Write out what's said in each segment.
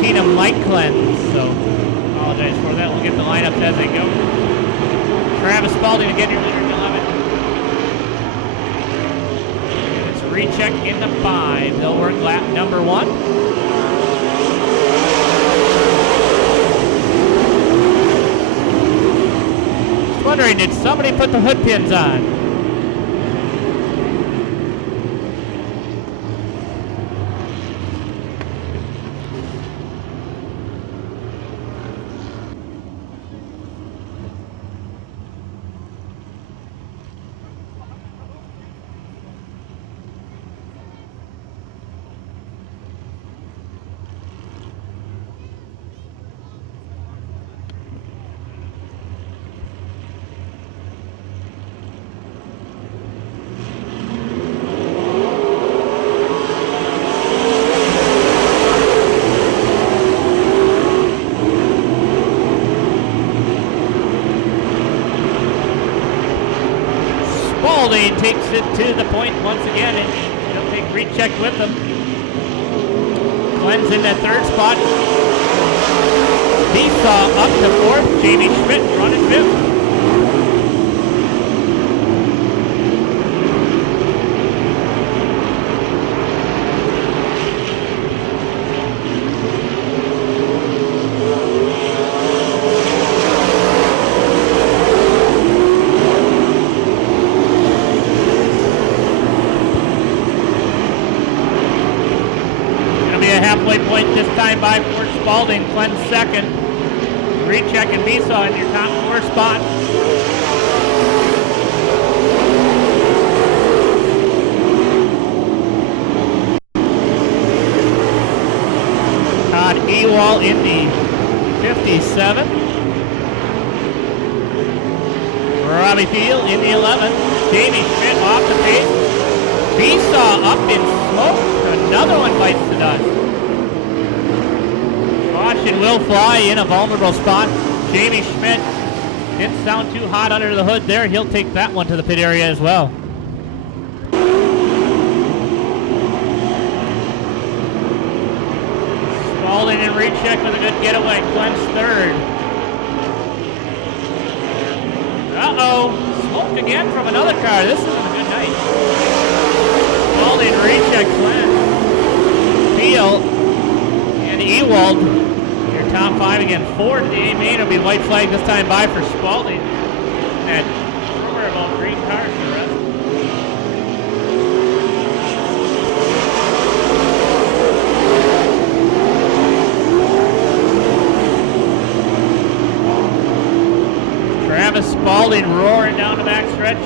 13 of Mike Clens. So apologize for that. We'll get the lineups as they go. Travis Spalding again, your leader in 11. It's recheck in the 5. They'll work lap number 1. Just wondering, did somebody put the hood pins on? Takes it to the point once again, and he'll take recheck with him. Glenn's in that 3rd spot. Seesaw up to 4th. Jamie Schmidt running 5th. By for Spalding, Glenn 2nd. Recheck and Besaw in your top 4 spot. Todd Ewald in the 57. Robbie Field in the 11. Jamie Schmidt off the pace. Besaw up in smoke. Another one bites the dust. Caution will fly in a vulnerable spot. Jamie Schmidt didn't sound too hot under the hood there. He'll take that one to the pit area as well. Spalding in recheck with a good getaway. Glenn's 3rd. Uh-oh. Smoked again from another car. This isn't a good night. Spalding recheck. Glenn. Field and Ewald. Top 5 again. 4 to the A main. It'll be white flag this time by for Spalding. And rumor about green cars for the rest. Travis Spalding roaring down the backstretch,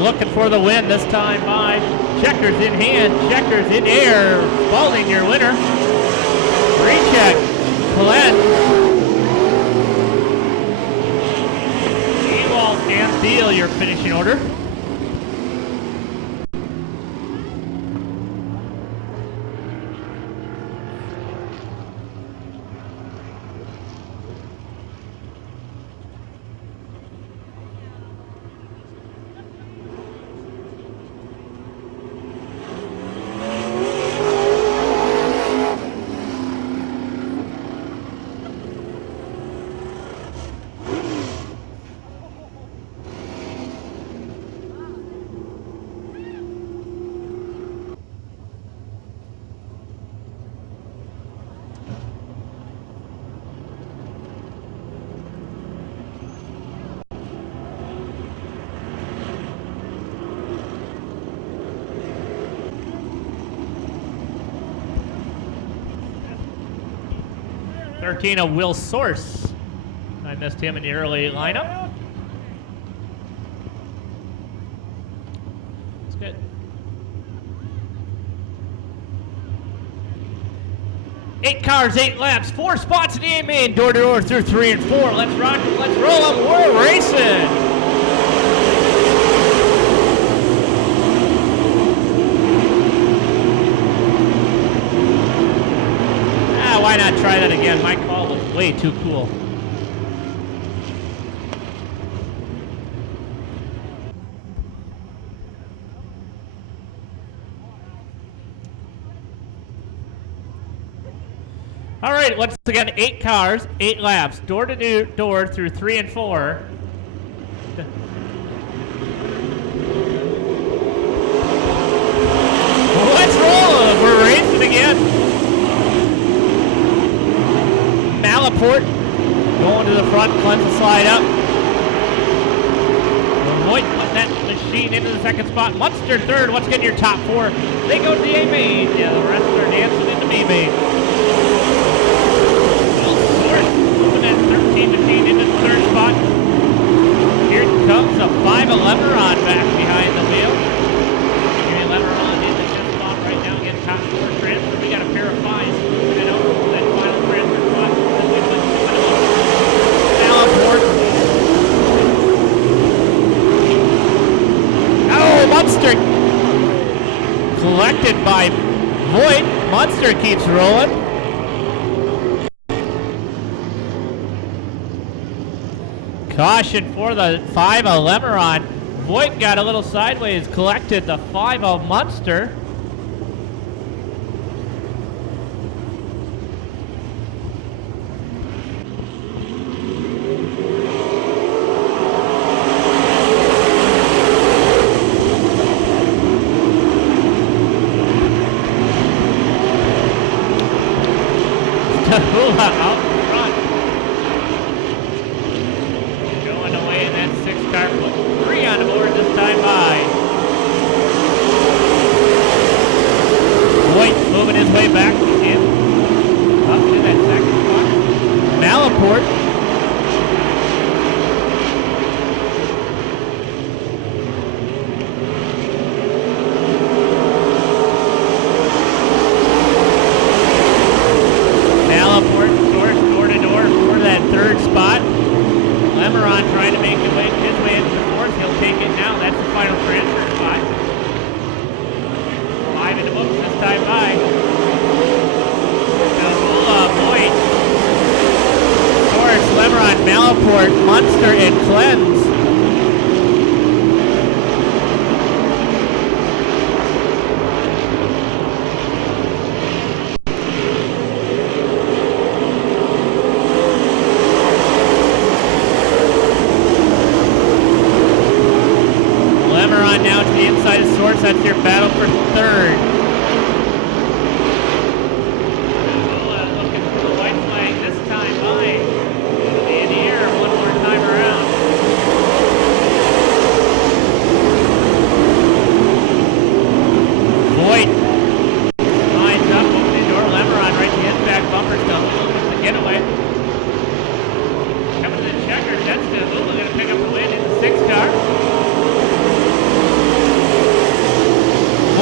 looking for the win this time by. Checkers in hand, checkers in air. Spalding your winner. Recheck. Glenn. Ewald and Thiel, your finishing order. Of Will Source. I missed him in the early lineup. That's good. Eight cars, 8 laps, 4 spots in the A main, door to door through 3 and 4. Let's rock it, let's roll up, we're racing. Why not try that again? My call was way too cool. All right. right, once again, 8 cars, 8 laps, door to door through 3 and 4. Let's roll. We're racing again. Malaport going to the front, cleanse the slide up. Voigt putting that machine into the second spot. Munster third. Once again, your top 4. They go to the A main. Yeah, the rest are dancing into B main. Moving that 13 machine into the third spot. Here comes a 5 Leveron back behind the wheel. Leveron in the fifth spot right now, getting top 4 transfer. We got a pair of 5s moving it over to that final transfer spot. Malaport. Oh, Munster collected by Voigt. Munster keeps rolling. Caution for the 5 Leveron. Voigt got a little sideways, collected the 5 of Munster. Tahula out front. Going away in that 6-car foot. 3 on the board this time by. Voigt moving his way back in. Up to that second spot. Malaport. Malaport door to door for that third spot. Leveron trying to make his way into the fourth. He'll take it now. That's the final transfer spot. 5 in the books this time by. Voigt. Torres, Leveron, Malaport, Munster, and Cleanse. Now to the inside of Source. That's your battle for third. Looking for the white flag this time by. It'll be in the air one more time around. Voigt lines up, opening door. Leveron right to his back bumper still. The getaway. Coming to the checker. That's the Lula going to pick up the win in the 6 car.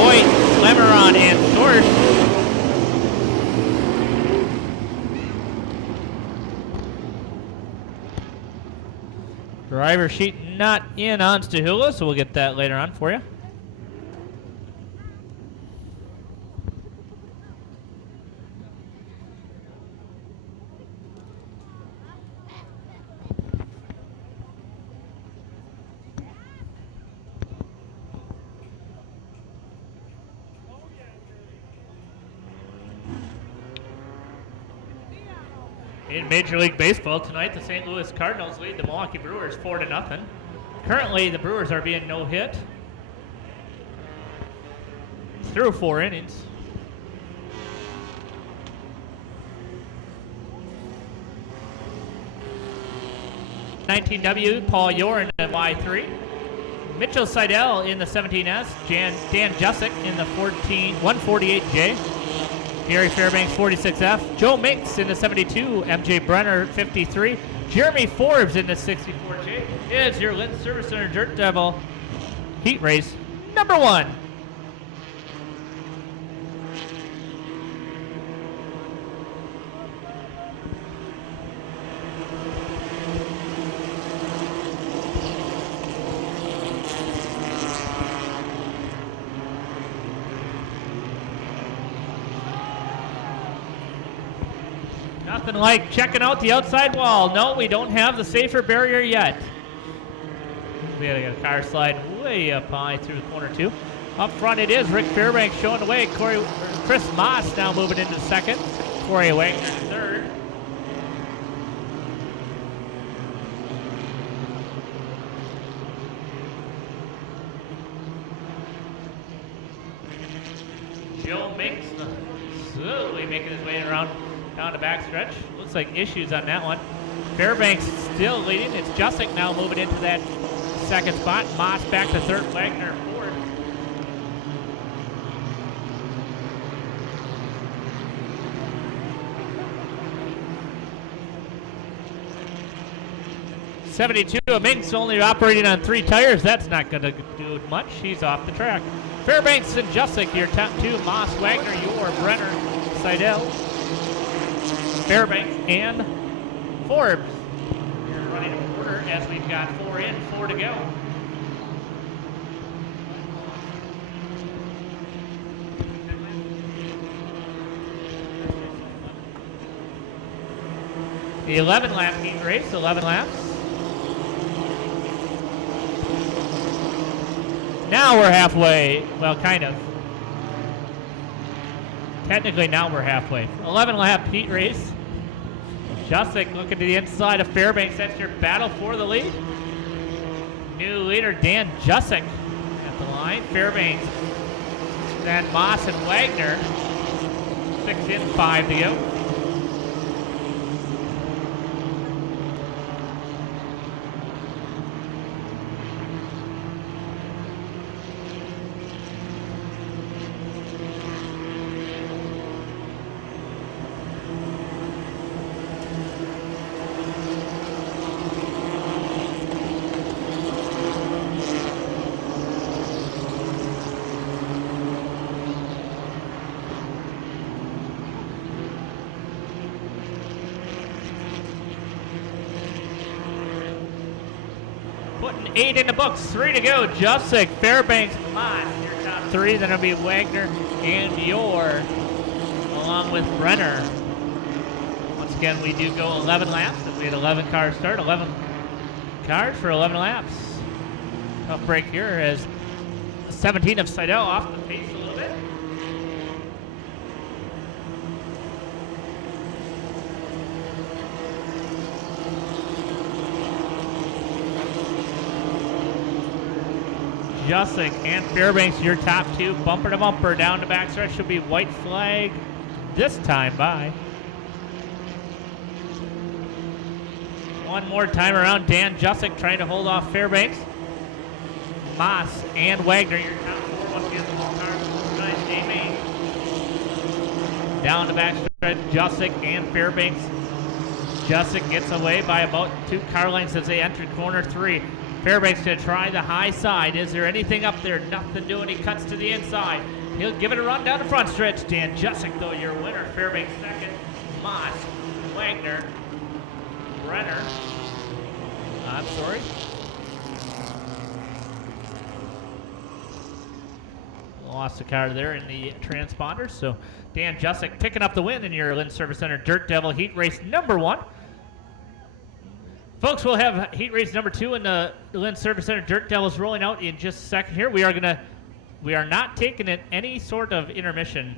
Voigt, Leveron, and Source. Driver sheet not in on Stahula, so we'll get that later on for you. In Major League Baseball tonight, the St. Louis Cardinals lead the Milwaukee Brewers 4-0. Currently, the Brewers are being no hit through 4 innings. (19W) Paul Yor in the Y3. Mitchell Seidel in the 17S. Dan Jusick in the 148J. Gary Fairbanks, 46F. Joe Minks in the 72. MJ Brenner, 53. Jeremy Forbes in the 64J. It's your Linton Service Center Dirt Devil Heat Race number 1. Nothing like checking out the outside wall. No, we don't have the safer barrier yet. We got a car slide way up high through the corner too. Up front it is Rick Fairbanks showing the way. Chris Moss now moving into second. Corey Wagner in third. Joe Minks slowly making his way around down the backstretch. Looks like issues on that one. Fairbanks still leading. It's Jusick now moving into that second spot. Moss back to third. Wagner fourth. .72. Minks only operating on 3 tires. That's not going to do much. He's off the track. Fairbanks and Jusick, your top 2. Moss, Wagner, your Brenner, Seidel, Fairbanks, and Forbes. You're running in order as we've got 4 in, 4 to go. The 11-lap heat race, 11 laps. Now we're halfway. Well, kind of. Technically, now we're halfway. 11-lap heat race. Jusick looking to the inside of Fairbanks. That's your battle for the lead. New leader, Dan Jusick at the line. Fairbanks. Then Moss and Wagner. 6 in, 5 to go. Putting 8 in the books, 3 to go. Jusick, Fairbanks, Moss, your top 3. Then it'll be Wagner and Yor, along with Brenner. Once again, we do go 11 laps. We had 11 cars start, 11 cars for 11 laps. Tough break here as 17 of Seidel off the pace a little bit. Jusick and Fairbanks, your top 2, bumper to bumper. Down the backstretch should be white flag this time by. One more time around. Dan Jusick trying to hold off Fairbanks. Moss and Wagner, your top 4. Once again, the whole car trying to stay main. Down the backstretch, Jusick and Fairbanks. Jusick gets away by about 2 car lengths as they enter corner 3. Fairbanks to try the high side. Is there anything up there? Nothing doing. He cuts to the inside. He'll give it a run down the front stretch. Dan Jusick, though, your winner. Fairbanks second. Moss, Wagner, Brenner. I'm sorry. Lost the car there in the transponder. So Dan Jusick picking up the win in your Lynn Service Center Dirt Devil Heat Race number 1. Folks, we'll have heat race number 2 in the Lynn Service Center Dirt Devils rolling out in just a second here. We are not taking any sort of intermission,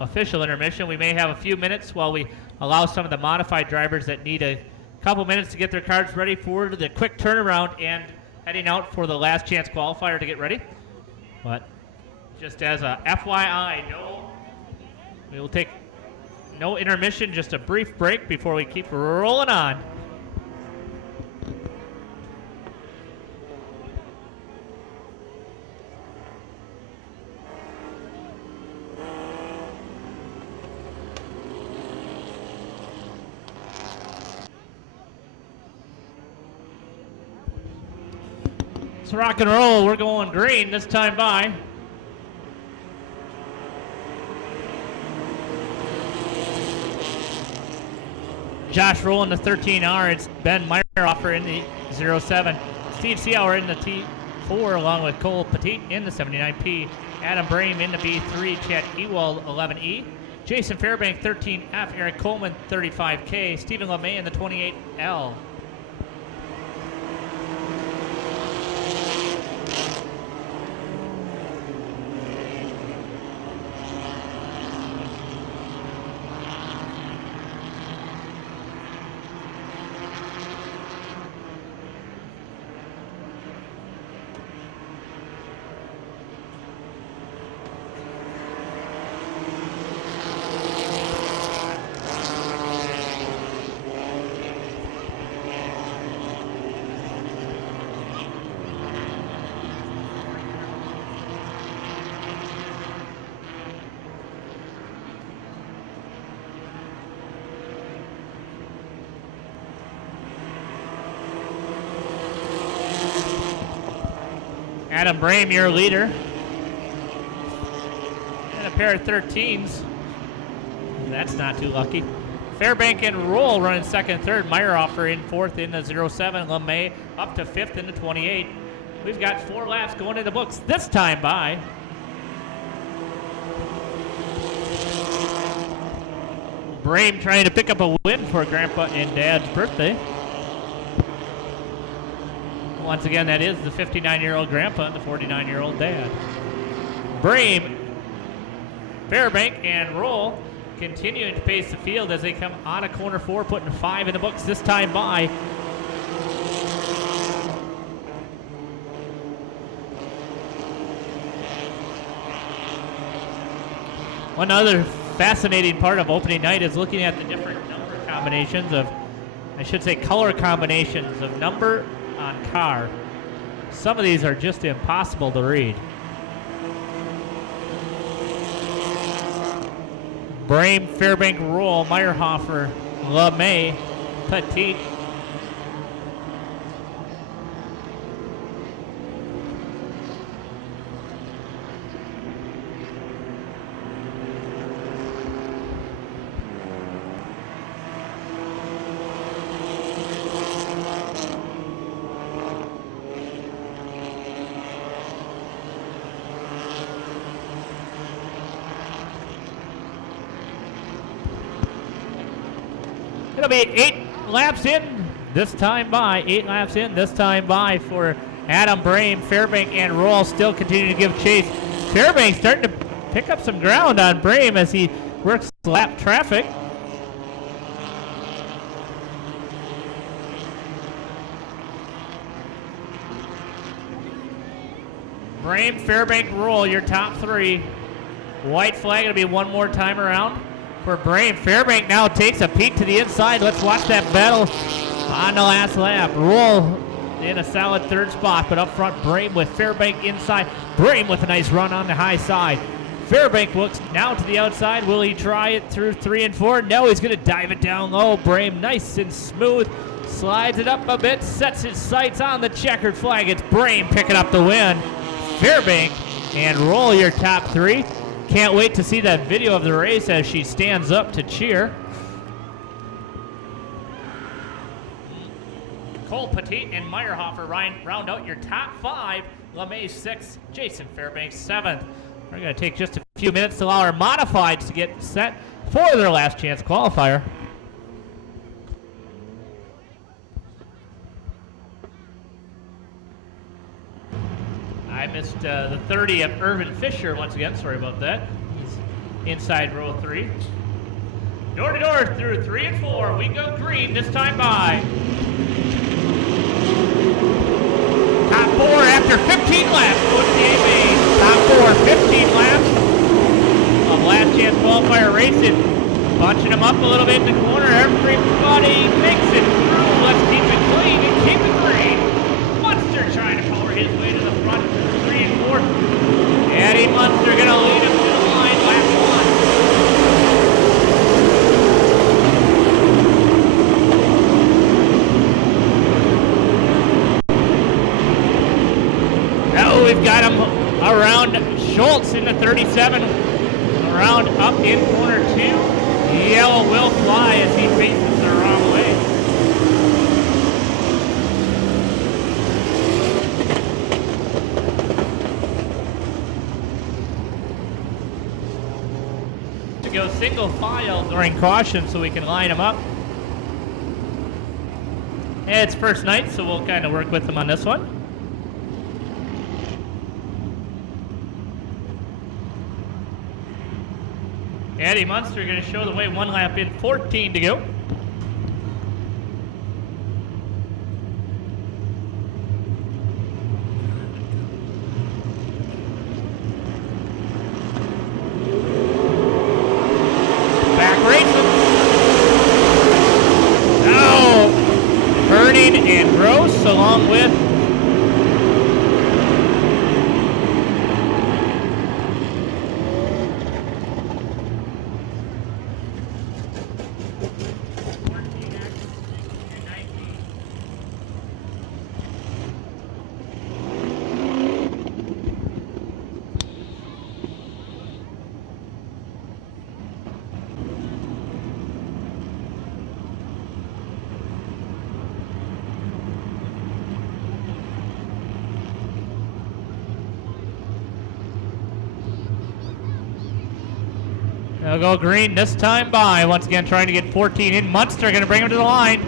official intermission. We may have a few minutes while we allow some of the modified drivers that need a couple minutes to get their cars ready for the quick turnaround and heading out for the last chance qualifier to get ready. But just as a FYI, we will take no intermission, just a brief break before we keep rolling on. Let's rock and roll. We're going green this time by. Josh rolling the 13R. It's Ben Meyerhofer in the 07. Steve Seauer in the T4 along with Cole Petit in the 79P. Adam Brame in the B3. Chad Ewald 11E. Jason Fairbank 13F. Eric Coleman 35K. Stephen LeMay in the 28L. Adam Brame, your leader. And a pair of 13s. That's not too lucky. Fairbank and Roll running second and third. Meyerhofer in fourth in the 07. LeMay up to fifth in the 28. We've got 4 laps going in the books this time by. Brame trying to pick up a win for Grandpa and Dad's birthday. Once again, that is the 59-year-old Grandpa and the 49-year-old Dad. Brame, Fairbank, and Roll continuing to pace the field as they come out of corner 4, putting 5 in the books this time by. One other fascinating part of opening night is looking at the different number combinations of, I should say color combinations of number on car. Some of these are just impossible to read. Brame, Fairbank, Roll, Meyerhofer, LeMay, Petit. It'll be 8 laps in this time by. 8 laps in this time by for Adam Brame. Fairbank and Roll still continue to give chase. Fairbank starting to pick up some ground on Brame as he works lap traffic. Brame, Fairbank, Roll, your top 3. White flag, it'll be one more time around for Brame. Fairbank now takes a peek to the inside. Let's watch that battle on the last lap. Roll in a solid third spot, but up front, Brame with Fairbank inside. Brame with a nice run on the high side. Fairbank looks now to the outside. Will he try it through 3 and 4? No, he's going to dive it down low. Brame nice and smooth. Slides it up a bit, sets his sights on the checkered flag. It's Brame picking up the win. Fairbank and Roll, your top 3. Can't wait to see that video of the race as she stands up to cheer. Cole Petit and Meyerhofer round out your top 5. LeMay 6th, Jason Fairbanks 7th. We're going to take just a few minutes to allow our modifieds to get set for their last chance qualifier. I missed the 30 of Irvin Fisher once again. Sorry about that. He's inside row 3. Door to door through 3 and 4. We go green this time by. Top 4 after 15 laps. Going to the A-Main. Top 4, 15 laps of last chance qualifier racing. Bunching them up a little bit in the corner. Everybody makes it through. Let's keep it clean and keep it green. Munster trying to power his way to the front. 3 and 4. Eddie Munster going to lead him to the line. Last one. Now we've got him around Schultz in the 37. Around up in corner 2. Yellow will fly as he faces the wrong way. To go single file during caution so we can line them up. And it's first night, so we'll kind of work with them on this one. Eddie Munster going to show the way, 1 lap in, 14 to go. Back racing. Now, Burning and Gross along with They'll go green this time by. Once again, trying to get 14 in. Munster going to bring him to the line.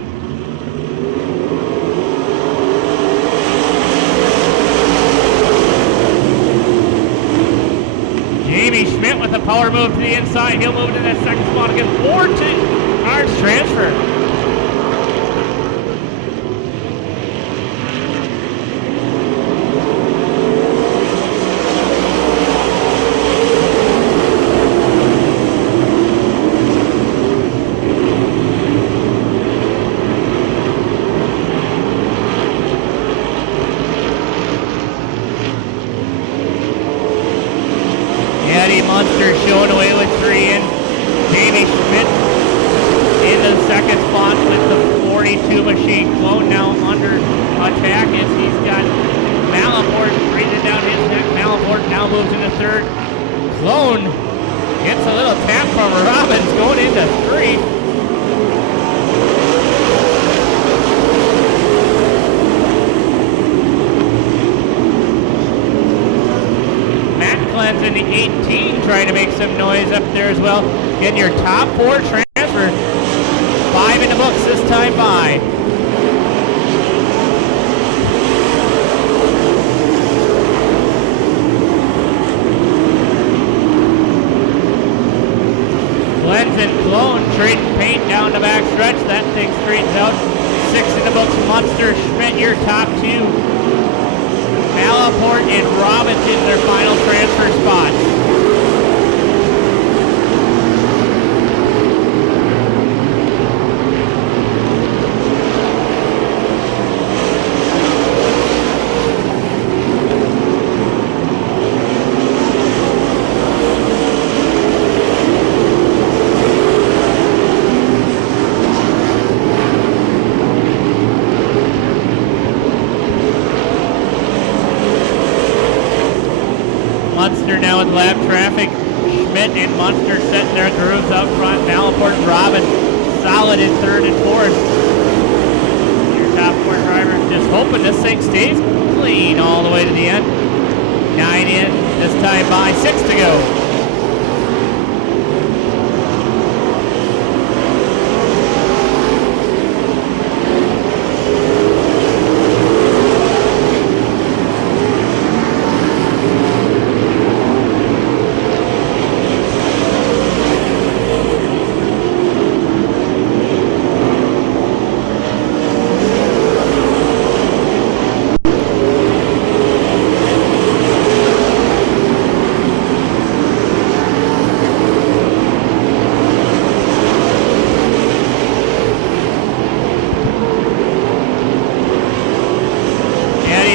Jamie Schmidt with a power move to the inside. He'll move to that second spot again. 4-2 Cards transfer. Munster showing away with 3 in. Jamie Schmidt in the second spot with the 42 machine. Clone now under attack as he's got Malaport breathing down his neck. Malaport now moves into third. Clone gets a little tap from Robbins going into 3. In the 18 trying to make some noise up there as well. In your top 4 transfer. 5 in the books this time by. Glenn's and Clone trading paint down the back stretch. That thing straightens out. 6 in the books. Munster, Schmidt, your top 2. Malaport and Robbins in their final transfer spots. Munster now with lap traffic. Schmidt and Munster setting their grooves up front. Malaport and Robbins solid in third and fourth. Your top 4 driver just hoping this thing stays clean all the way to the end. 9 in, this time by, 6 to go.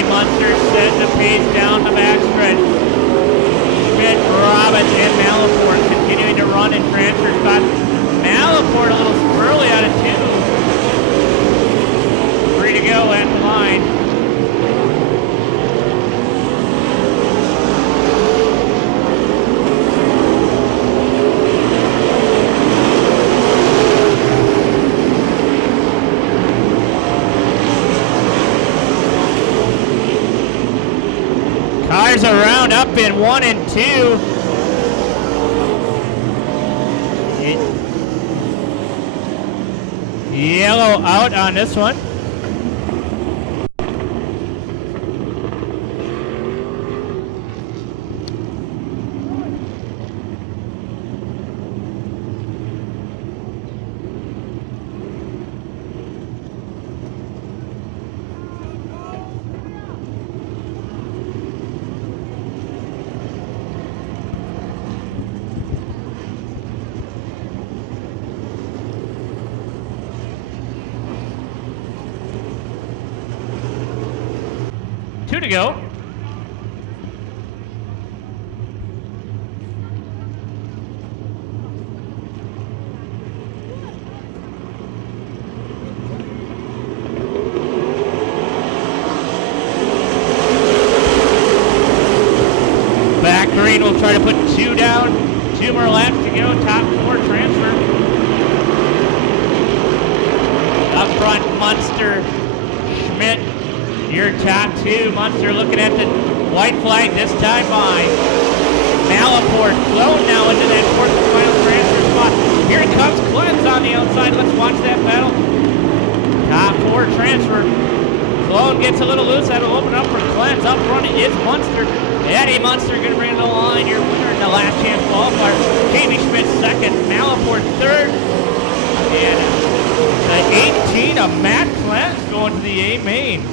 Munster setting the pace down the backstretch. Schmidt, Robbins, and Malaport continuing to run in transfer spots. Malaport a little early out of 2. 3 to go at the line. Cars around up in 1 and 2. Yellow out on this one. Two to go. Back green will try to put 2 down. 2 more laps to go. Top 4 transfer. Up front, Munster, Schmidt. Your top 2, Munster looking at the white flag this time by. Malaport flown now into that 4th and final transfer. Here comes Clens on the outside. Let's watch that battle. Top 4 transfer. Clone gets a little loose. That'll open up for Clens. Up front is Munster. Eddie Munster going to bring it to the line. Your winner in the last chance qualifier. Jamie Schmidt second. Malaport third. And the 18 of Matt Clens going to the A main.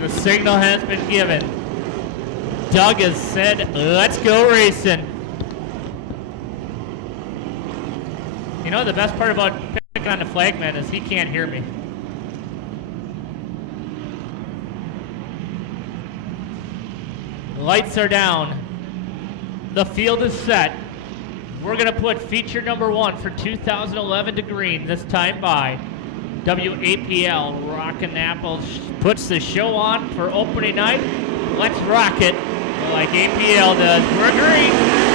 The signal has been given. Doug has said, let's go racing. You know, the best part about picking on the flagman is he can't hear me. Lights are down. The field is set. We're going to put feature number 1 for 2011 to green, this time by WAPL. Rockin' Apples puts the show on for opening night. Let's rock it like APL does. We're green.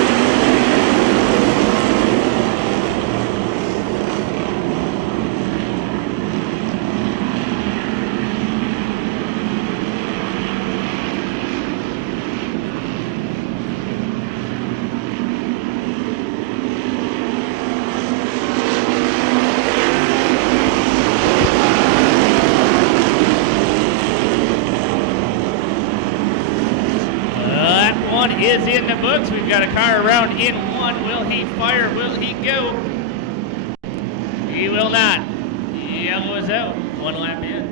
Is in the books. We've got a car around in 1. Will he fire? Will he go? He will not. Yellow is out. 1 lap in.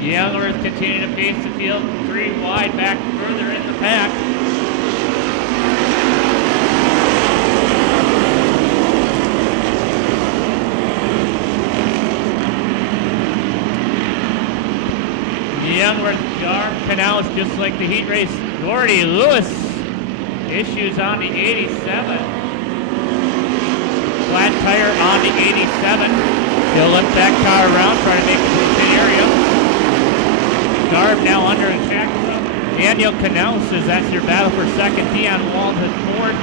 Youngworth continuing to pace the field 3 wide back further in the pack. Youngworth Canals just like the heat race. Gordy Lewis issues on the 87. Flat tire on the 87. He'll lift that car around, try to make it to the pit area. Garb now under attack. Daniel Canals says that's your battle for second. Dion Walton fourth.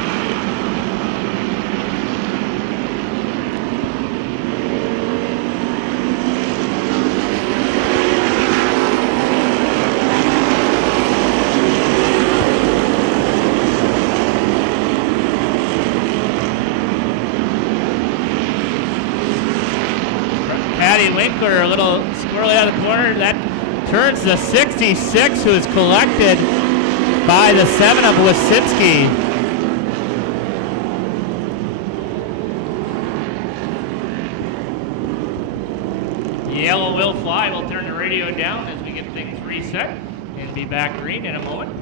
Patty Winkler a little squirrely out of the corner. That turns the 66, who is collected by the 7 of Wasinski. Yellow will fly. We'll turn the radio down as we get things reset and be back green in a moment.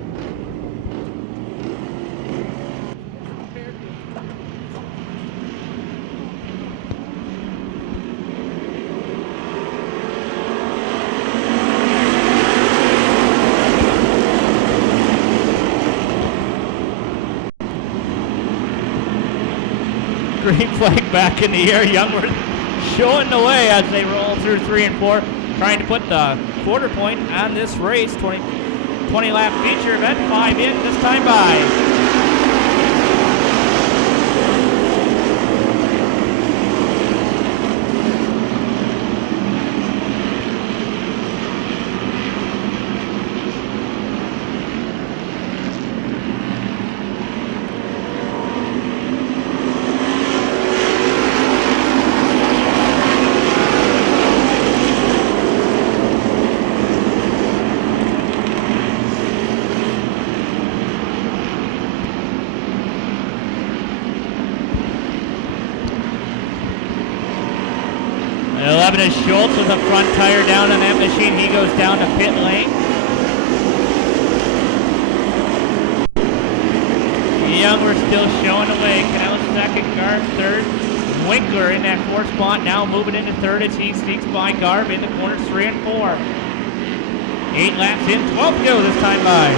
Green flag back in the air. Youngworth showing the way as they roll through 3 and 4, trying to put the quarter point on this race. 20 lap feature event, 5 in, this time by. 11 is Schultz with a front tire down on that machine. He goes down to pit lane. Young, we're still showing away. Canal second, Garb third. Winkler in that fourth spot, now moving into third as he sneaks by Garb in the corners 3 and 4. 8 laps in, 12 to go this time by.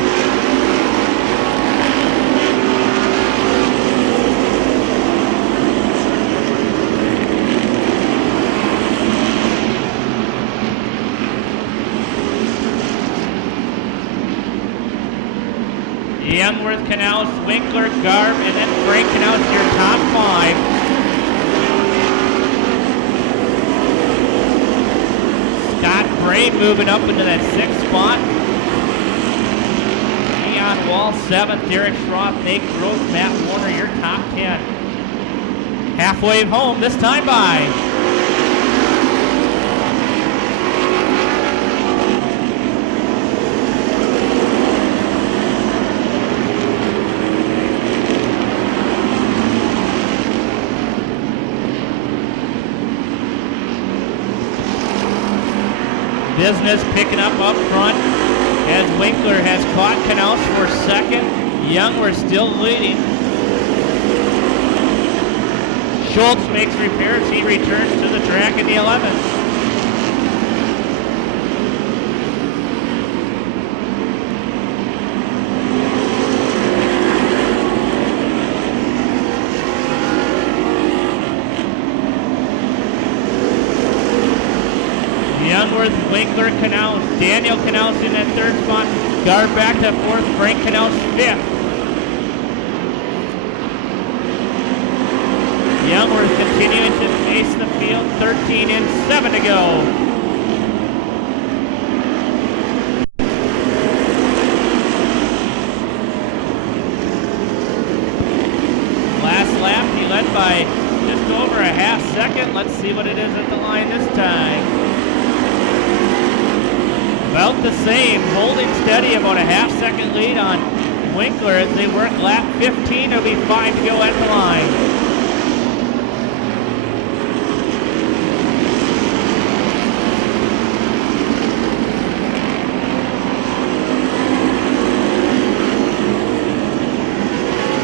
Youngworth, Canals, Winkler, Garb, and then Frank Canals, your top 5. Scott Bray moving up into that 6th spot. Keon Wall 7th, Derek Schroff, Nate Gross, Matt Warner, your top 10. Halfway home this time by. Business picking up front as Winkler has caught Canals for second. Young, we're still leading. Schultz makes repairs. He returns to the track in the 11th. Youngworth, Winkler, Canals, Daniel Canals in that 3rd spot. Garb back to 4th, Frank Canals 5th. Youngworth continuing to pace the field, 13 and 7 to go. Last lap, he led by just over a half second. Let's see what it is at the line this time. About the same, holding steady, about a half second lead on Winkler as they work lap 15. It'll be 5 to go at the line.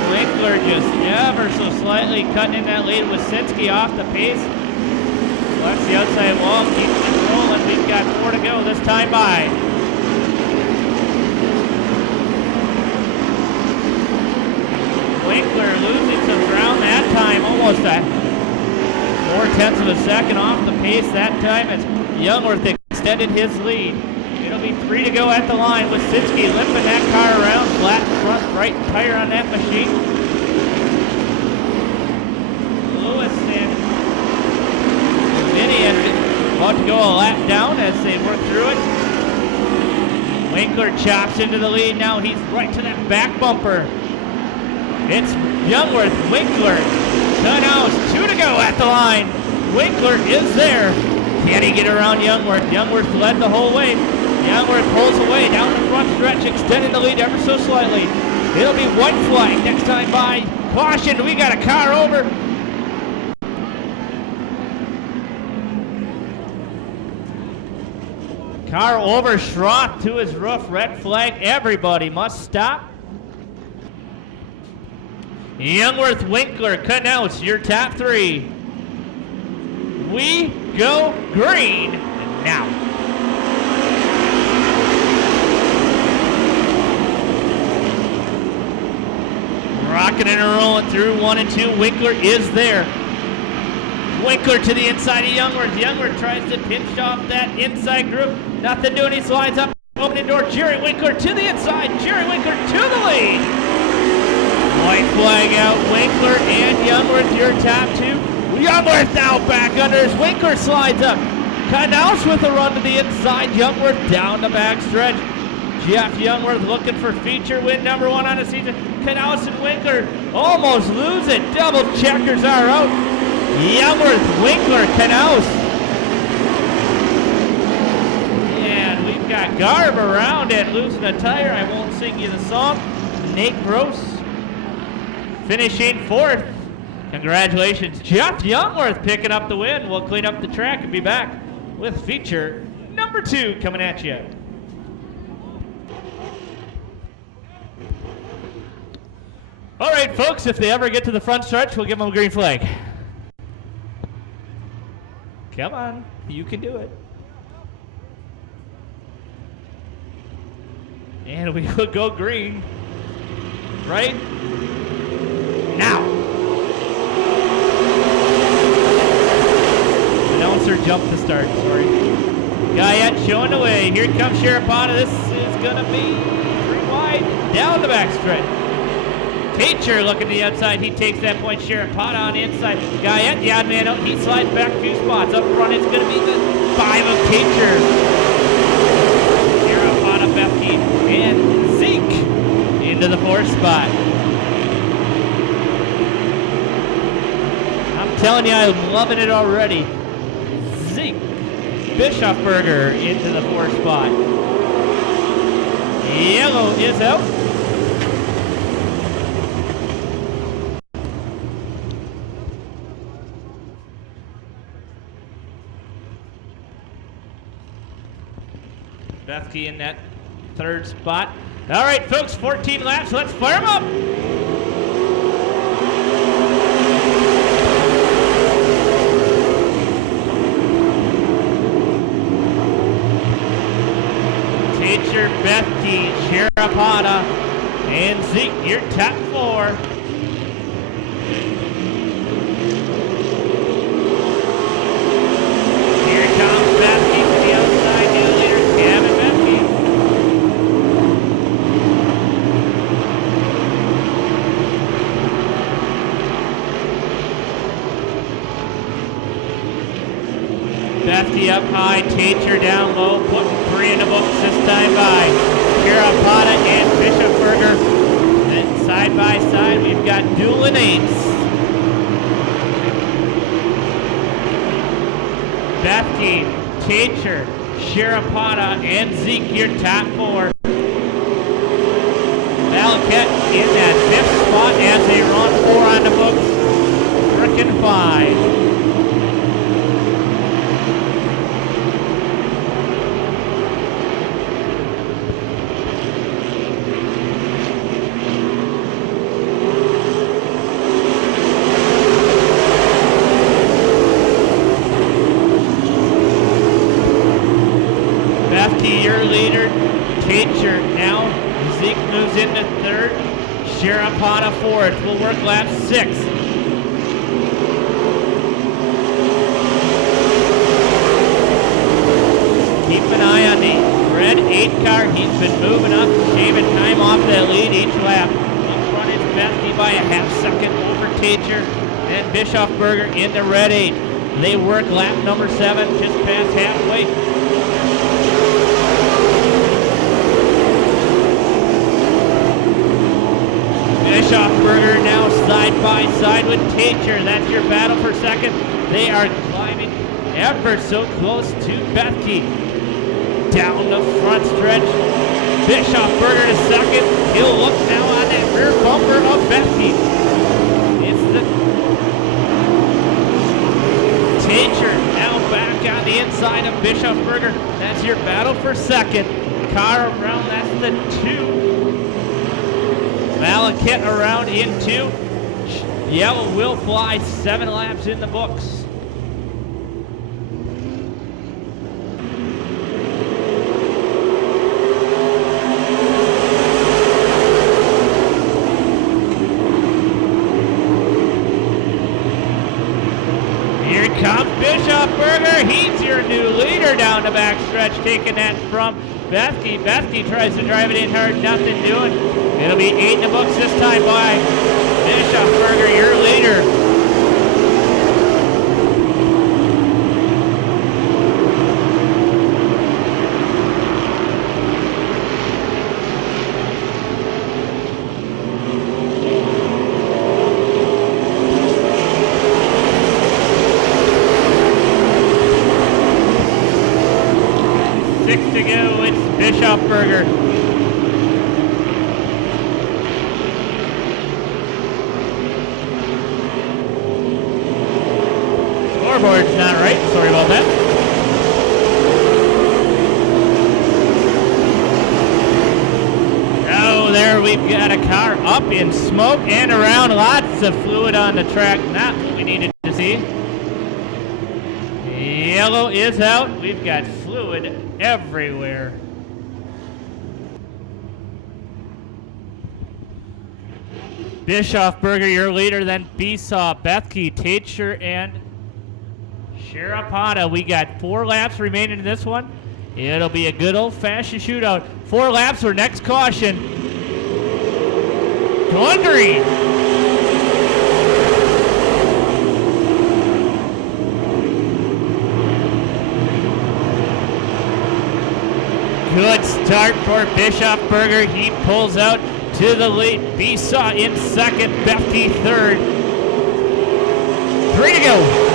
Winkler just ever so slightly cutting in that lead. Wasinski off the pace. That's the outside wall, keeps it rolling. We've got 4 to go this time by. Winkler losing some ground that time, almost a 4/10 of a second off the pace that time as Youngworth extended his lead. It'll be 3 to go at the line with Wasinski limping that car around, flat front right tire on that machine. About to go a lap down as they work through it. Winkler chops into the lead now. He's right to that back bumper. It's Youngworth, Winkler, Canals, 2 to go at the line. Winkler is there. Can he get around Youngworth? Youngworth led the whole way. Youngworth pulls away down the front stretch, extending the lead ever so slightly. It'll be white flag next time by. Caution, we got a car over. Car over Schroth to his roof, red flag, everybody must stop. Youngworth, Winkler, Canals, your top 3. We go green now. Rocking and rolling through 1 and 2, Winkler is there. Winkler to the inside of Youngworth. Youngworth tries to pinch off that inside group. Nothing doing, he slides up, opening door. Jerry Winkler to the inside. Jerry Winkler to the lead. White flag out, Winkler and Youngworth, your top 2. Youngworth now back under as Winkler slides up. Canals with a run to the inside. Youngworth down the back stretch. Jeff Youngworth looking for feature win number 1 on the season. Canals and Winkler almost lose it. Double checkers are out. Youngworth, Winkler, Canals. And we've got Garb around and losing a tire. I won't sing you the song. Nate Gross finishing 4th. Congratulations, Jeff Youngworth picking up the win. We'll clean up the track and be back with feature number 2 coming at you. All right, folks, if they ever get to the front stretch, we'll give them a green flag. Come on, you can do it. And we will go green right now. Announcer jumped to start, sorry. Guyette showing the way. Here comes Sharapata. This is going to be 3 wide down the backstretch. Teacher looking to the outside. He takes that point. Sharapata on the inside. Guyette, the odd man out. He slides back a few spots. Up front, it's going to be the 5 of Teacher. Sharapata, Bethke, and Zeke into the 4th spot. I'm telling you, I'm loving it already. Zeke Bischofberger into the 4th spot. Yellow is out. Bethke in that 3rd spot. All right, folks, 14 laps. Let's fire them up. Teacher, Bethke, Sharapata, and Zeke, your top 4. Here comes Bethke to the outside, new leader, Cam and Bethke. Bethke up high, Teacher down low, putting 3 in the books this time by Sharapata and Bischofberger. Then side by side, we've got Doolin Ames. Bethke, Teacher, Sharapata, and Zeke, your top 4. Valquette in that 5th spot as they run 4 on the books. Frickin' 5. Your leader, Teacher now. Zeke moves into 3rd. Sharapata 4th. We'll work lap 6. Keep an eye on the red 8 car. He's been moving up, shaving time off that lead each lap. Up front is Bethke by a half second over Teacher. Then Bischofberger in the red 8. They work lap number 7, just past halfway. Bischofberger now side by side with Teacher. That's your battle for 2nd. They are climbing ever so close to Bethke. Down the front stretch. Bischofberger to 2nd. He'll look now on that rear bumper of Bethke. It's the Teacher now back on the inside of Bischofberger. That's your battle for 2nd. Car around, that's the 2. Valquette around in 2. Yellow will fly 7 laps in the books. Here comes Bischofberger. He's your new leader down the backstretch, taking that from Bethke. Bethke tries to drive it in hard, nothing doing. It'll be 8 in the books this time by Bischofberger, your leader. To go, it's Bischofberger. scoreboard's not right. Sorry about that. Oh, there we've got a car up in smoke and around. Lots of fluid on the track. Not what we needed to see. Yellow is out. We've got fluid everywhere. Bischofberger, your leader, then Besaw, Bethke, Taitscher, and Sharapata. We got 4 laps remaining in this one. It'll be a good old-fashioned shootout. 4 laps for next caution. Gundry. Good start for Bischofberger. He pulls out to the lead. Besaw in second, Bethke third. 3 to go.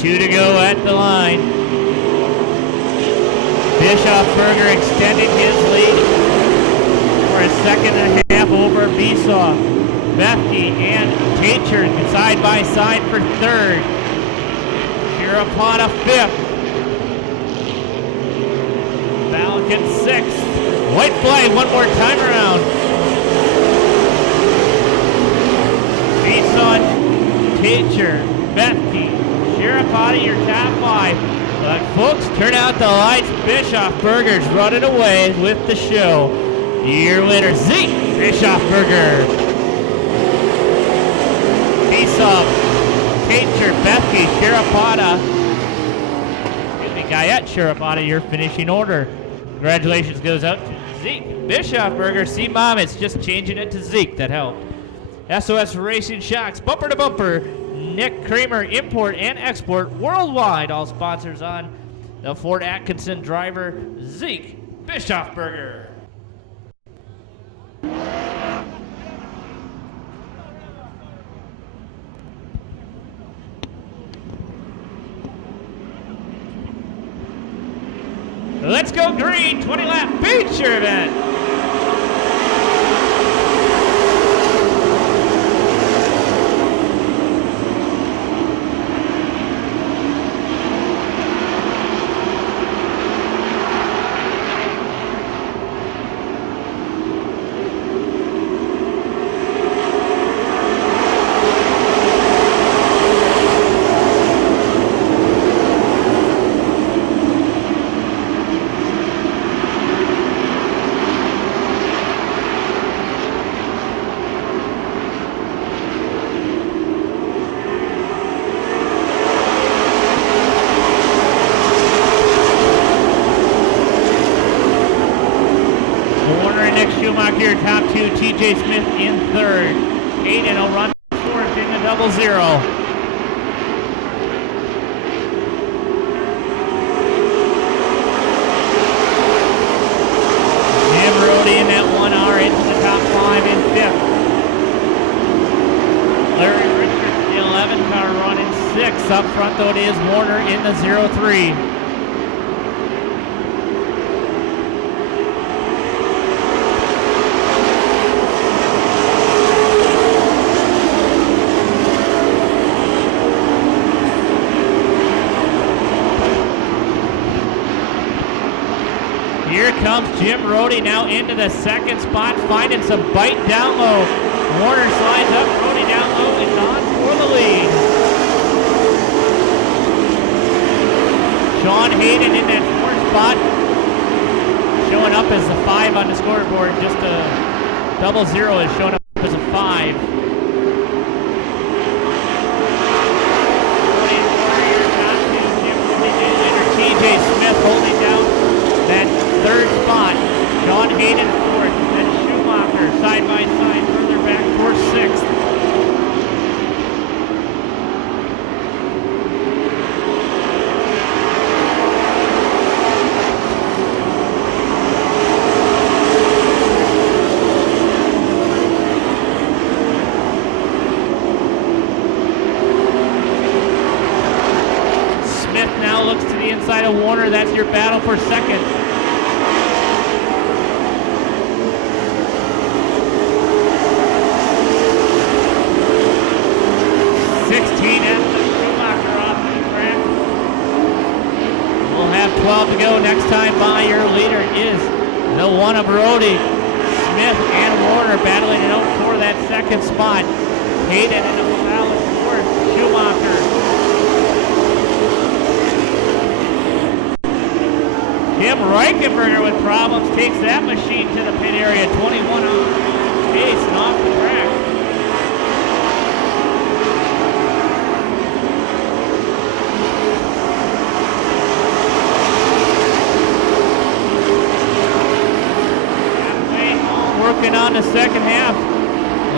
Two to go at the line. Bischofberger extending his lead for a second and a half over Besaw. Bethke and Taitscher side by side for third. Sharapata fifth. Falcon sixth. White flag one more time around. Besaw, Taitscher, Bethke, Sharapata, your top 5. But folks, turn out the lights. Bischofberger's running away with the show. Your winner, Zeke Bischofberger. Besaw, Taitscher, Bethke, Sharapata. Excuse me, Guyette Sharapata, your finishing order. Congratulations goes out to Zeke Bischofberger. See, Mom, it's just changing it to Zeke. That helped. SOS Racing Shocks, bumper to bumper. Nick Kramer, import and export worldwide. All sponsors on the Ford Atkinson driver, Zeke Bischofberger. Let's go green, 20-lap feature event. Your top 2, TJ Smith in third. Hayden will run fourth in the 0-0. Jim Rode in that 1R into the top 5 in fifth. Larry Richards, the 11 car, running 6th. Up front, though, it is Warner in the 0-3. Here comes Jim Rode now into the second spot, finding some bite down low. Warner slides up, Rode down low, and on for the lead. Sean Hayden in that 4th spot, showing up as a 5 on the scoreboard. Just a 0-0 is showing up as a 5. TJ Smith holding down that 3rd spot. Sean Hayden 4th, then Schumacher side by side further back for 6th. now looks to the inside of Warner. That's your battle for second. Schumacher off the track. We'll have 12 to go. Next time by, your leader is the one of Brody. Smith and Warner battling it out for that second spot. Hayden and O'Fallon for Schumacher. Jim Reichenberger with problems takes that machine to the pit area. 21 on pace and off the track. Working on the second half.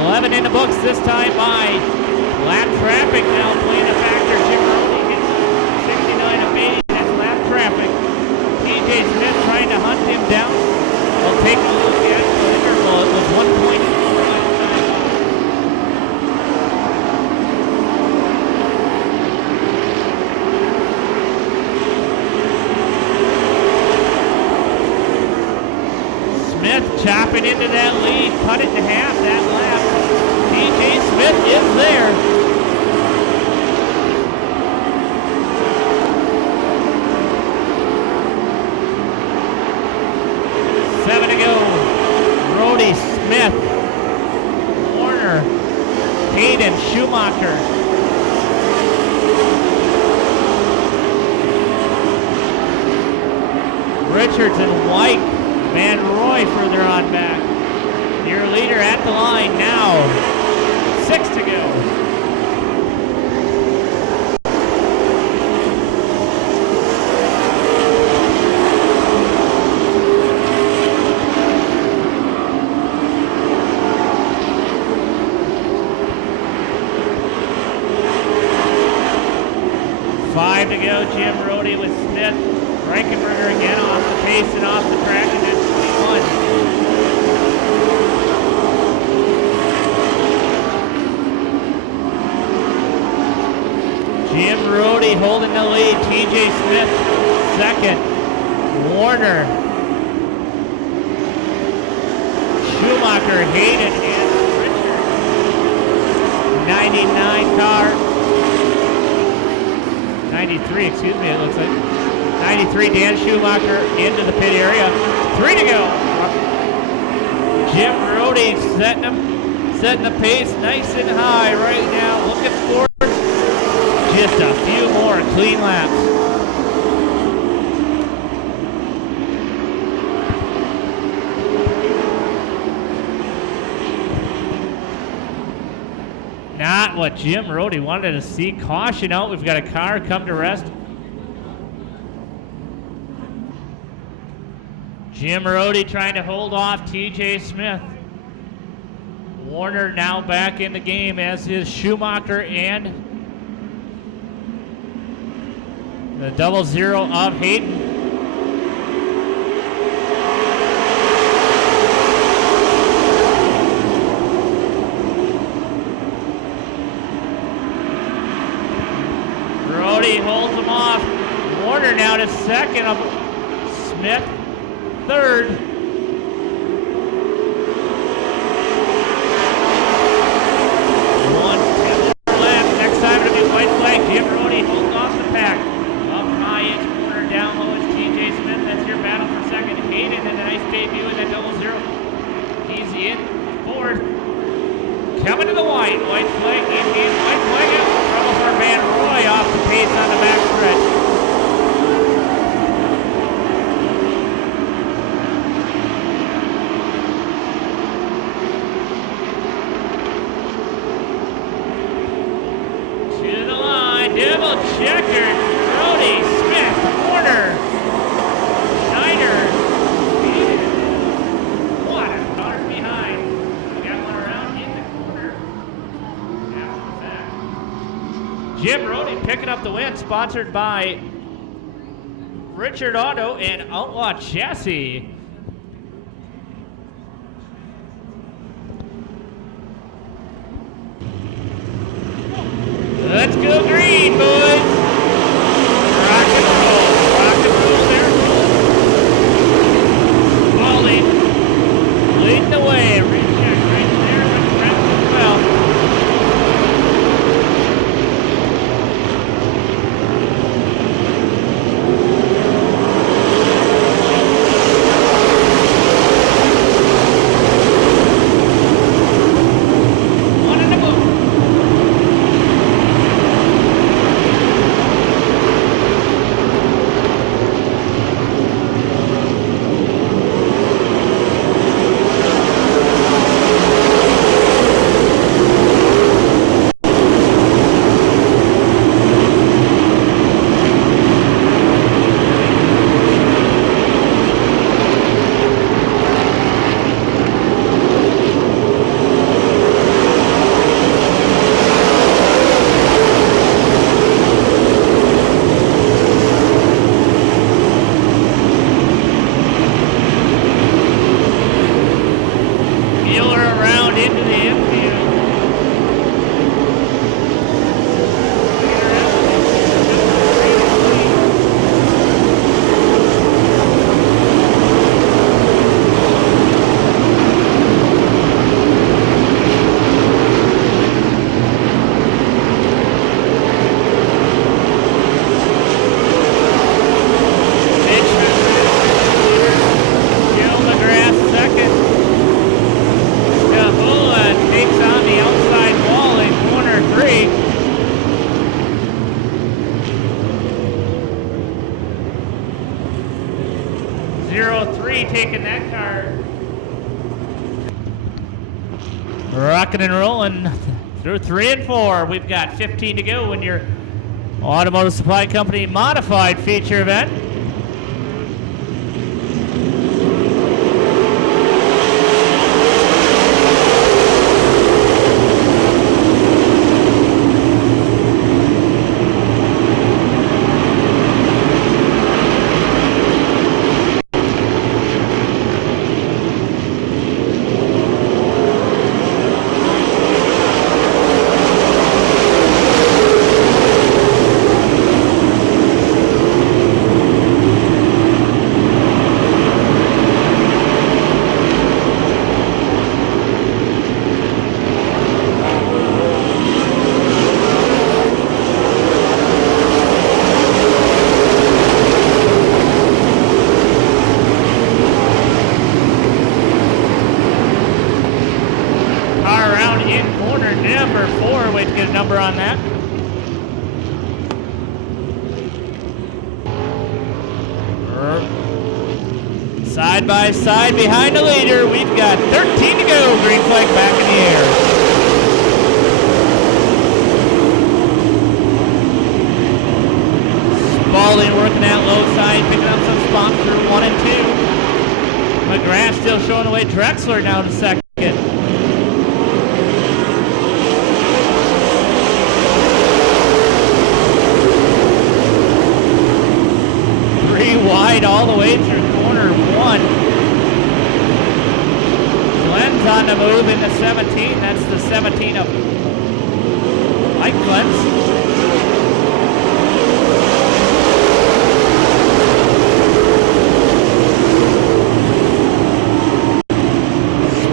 11 in the books this time by. Lap traffic now playing a factor. Jim Rowley hits 69 of 80. That's lap traffic. TJ Smith trying to hunt him down. We'll take a look at the interval. It was 1 point. Chopping into that lead, cut it in half that lap. TJ Smith is there. Seven to go. Brody, Smith, Warner, Hayden, Schumacher. Richards and White. Van Roy further on back. Your leader at the line now. 6 to go. Five to go. Jim Rhodey with Smith. Reichenberger again off the pace and off the track, and that's 21. Jim Rhodey holding the lead. TJ Smith second. Warner. Schumacher, Hayden, and Richard. 99 car. 93, excuse me, it looks like. 93, Dan Schumacher into the pit area. 3 to go. Jim Rhodey setting the pace nice and high right now. Looking for just a few more clean laps. Not what Jim Rhodey wanted to see. Caution out. We've got a car come to rest. Jim Rhodey trying to hold off TJ Smith. Warner now back in the game, as is Schumacher and the 00 of Hayden. Rhodey holds him off. Warner now to second of Smith. Third. One left. Next time it'll be white flag. Jim Rhodey holds off the pack. Up high is Warner, down low is TJ Smith. That's your battle for second. Hayden in a nice debut in that 00. He's in fourth. Coming to the white. White flag in hand. White flag out. Trouble for Van Roy off the pace on the back stretch. Checker, Rhodey, Smith, Warner, Schneider, what a car behind. We got one around in the corner. Down the back. Jim Rhodey picking up the win, sponsored by Richard Auto and Outlaw Chassis. Let's go green, boys. Rock 03 taking that car. Rocking and rolling through 3 and 4. We've got 15 to go in your Automotive Supply Company modified feature event. On that. Side by side behind the leader. We've got 13 to go. Green flag back in the air. Spalding working out low side, picking up some spots through 1 and 2. McGrath still showing away. Drexler now to second. Wide all the way through corner 1. Glenn's on the move in the 17. That's the 17 of Mike Glenn's.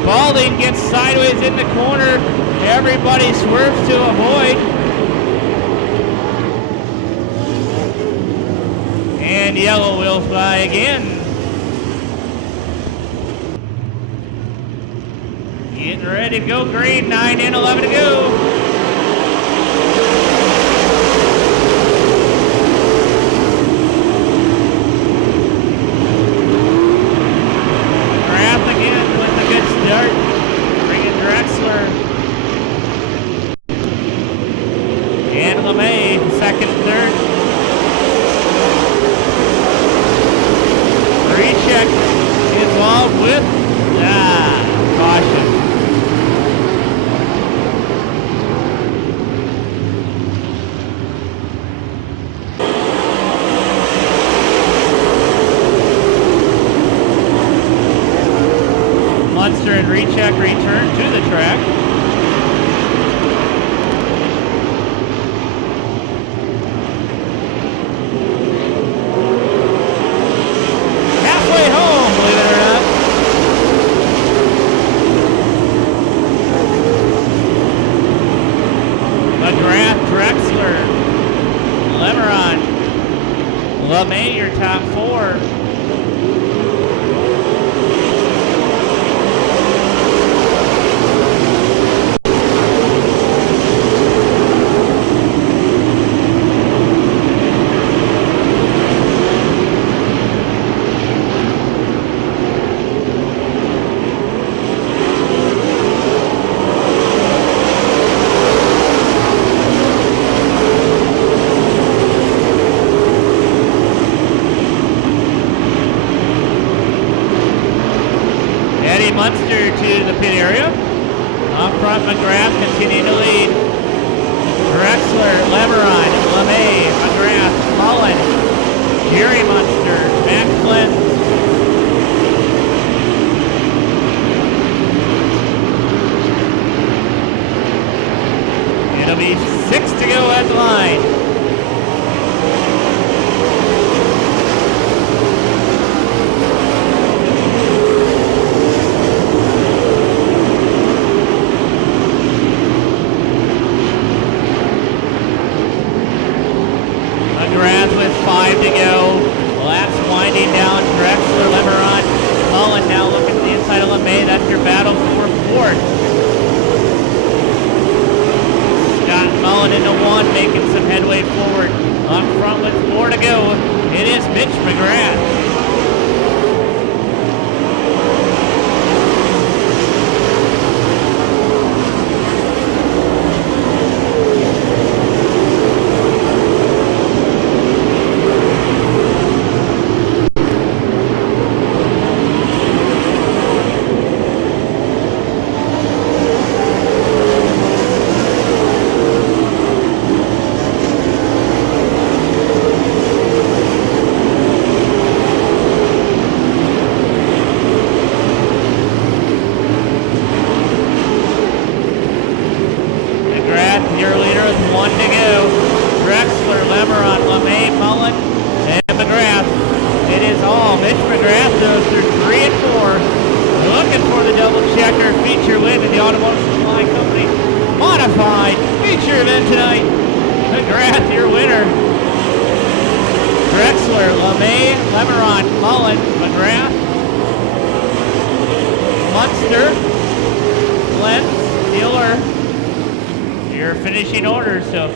Spalding gets sideways in the corner. Everybody swerves to avoid. And yellow will fly again. Getting ready to go green, 9 and 11 to go. Graff again with a good start. Bringing Drexler. And LeMay, second, third. Recheck involved with caution. Munster and Recheck return to the track. LeMay, your top 4. Munster to the pit area. Up front, McGrath continuing to lead. Drexler, Leveron, LeMay, McGrath, Mullen, Jerry Munster, Matt Flynn. It'll be 6 to go at the line. With 5 to go. Laps winding down. Drexler, Leveron, Mullen now looking to the inside of LeMay. That's your battle for 4th. Scott Mullen into 1, making some headway forward. Up front with 4 to go. It is Mitch McGrath. Tractor feature win in the Automotive Supply Company Modified feature event tonight. Congrats, your winner. Drexler, LeMay, Lemeron, Mullen, McGrath, Munster, Glenn, Mueller. Your finishing order, so